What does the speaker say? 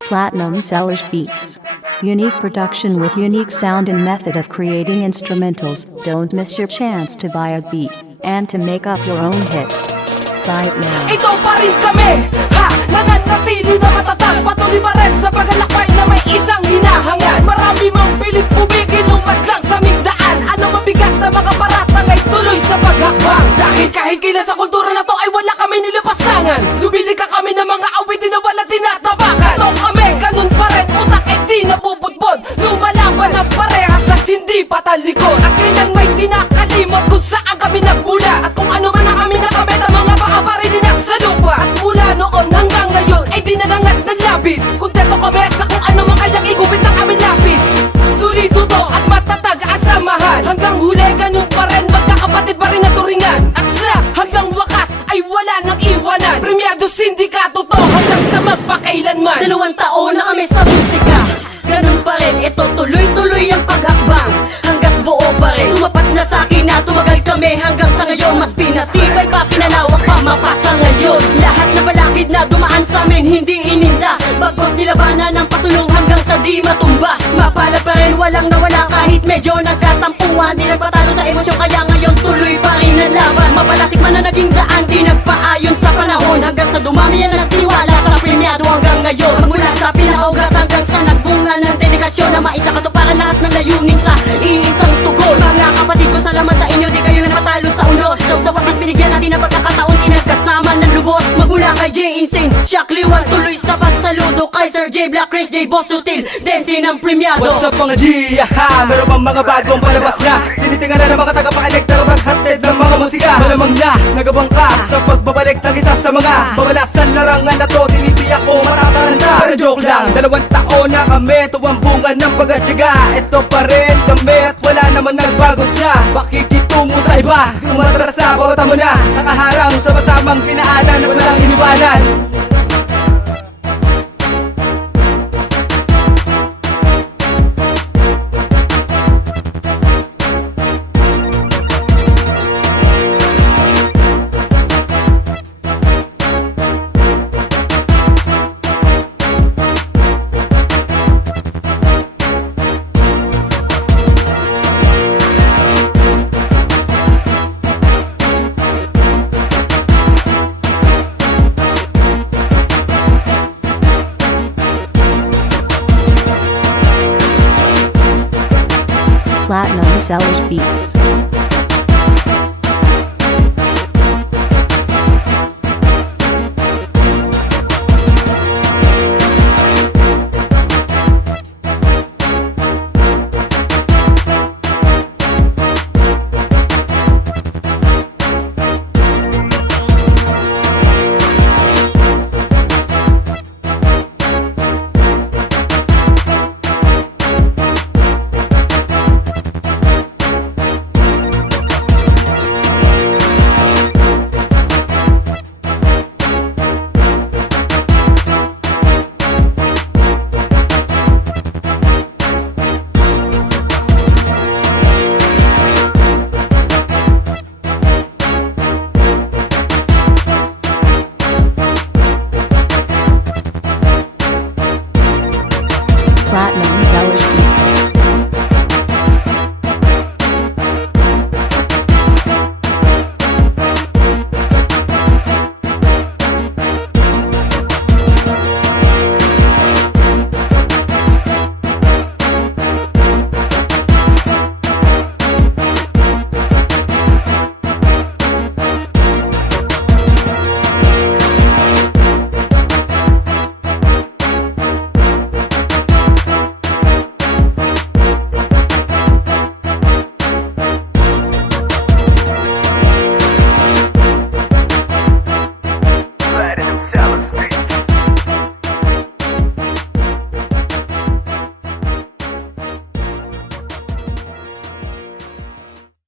Platinum Sellers Beats. Unique production with unique sound and method of creating instrumentals. Don't miss your chance to buy a beat and to make up your own hit. Buy it now. Ito pa rin kami, ha! Nananatili na matatag. Patuloy pa rin sa paglalakbay na may isang hinahangad. Marami mang pilit pumigil umatlang sa migdaan. Ano mabigat na mga paratang ay tuloy sa paghakbang. Dahil kahit kailan sa kultura na to ay wala kami nilipasangan. Lumili ka kami ng mga awitin na wala tinatabakan. Ito kami, ganun pa rin, utak ay di nabubudbod. Lumalaban ang parehas at hindi patalikod. At kailan may kinakalimot kung saan kami nagmula. At kung ano man ang aming nakabet, ang mga pakaparilin na sa lupa. At mula noon hanggang ngayon ay di nanangat ng labis. Kontento kami sa kung ano man kanyang igupit ng aming lapis. Solido to at matatag ang samahan. Hanggang huli ganun pa rin, magkakapatid pa rin ang turingan. At sa hanggang wakas ay wala nang iwanan. Premiado sindikato to hanggang sa magpakailanman. 2 taon na kami sa musika, ganun pa rin, ito tuloy-tuloy ang paghakbang. Hanggat buo pa rin, sumapat na sa akin na tumagal kami. Hanggang sa ngayon, mas pinatibay pa, pinalawak pa, mapasa ngayon. Lahat na balakid na dumaan sa amin, hindi ininda. Bagos nilabanan ng patulong hanggang sa di matumba. Mapalad pa rin, walang nawala kahit medyo nagkatampuan. Di nagpatalo sa emosyon, kaya ngayon tuloy pa rin ang laban. Mapalasik man na naging daan, di nagpaayon sa panahon. Hanggang sa dumami yan nagtiwala sa premiado hanggang ngayon. Magmula sa pinakaugat hanggang sa nagbunga ng dedikasyon na maisakatuparan lahat ng layunin sa iisang tugon. Mga kapatid ko, salamat sa inyo, di kayo napatalo sa unos. Sa wakas binigyan natin ang pagkakataon, di nagkasama ng lubos. Magmula kay J Insane, Shaq Liwan, tuloy sa pagsaludo kay Sir J Black, Chris J Boss Sutil, Densin ng premiado. What's up mga G? Ha! Meron pang mga bagong palabas na tinitingan na ng mga tagapakinig na maghatid ng mga musika. Malamang na nagabang ka sa pagbabalik ng isa sa mga pamalasan larangan na to. Tinitiyak ko matataranta. Pero joke lang, 2 taon na kami, tuwang bunga ng pagkatsaga. Ito pa rin kami at wala naman nagbago sa pakikitungo sa iba. Tumatras sa bawat amo na nakaharang sa masamang dinaanan na walang iniwanan. Platinum Sellers Beats. Platinum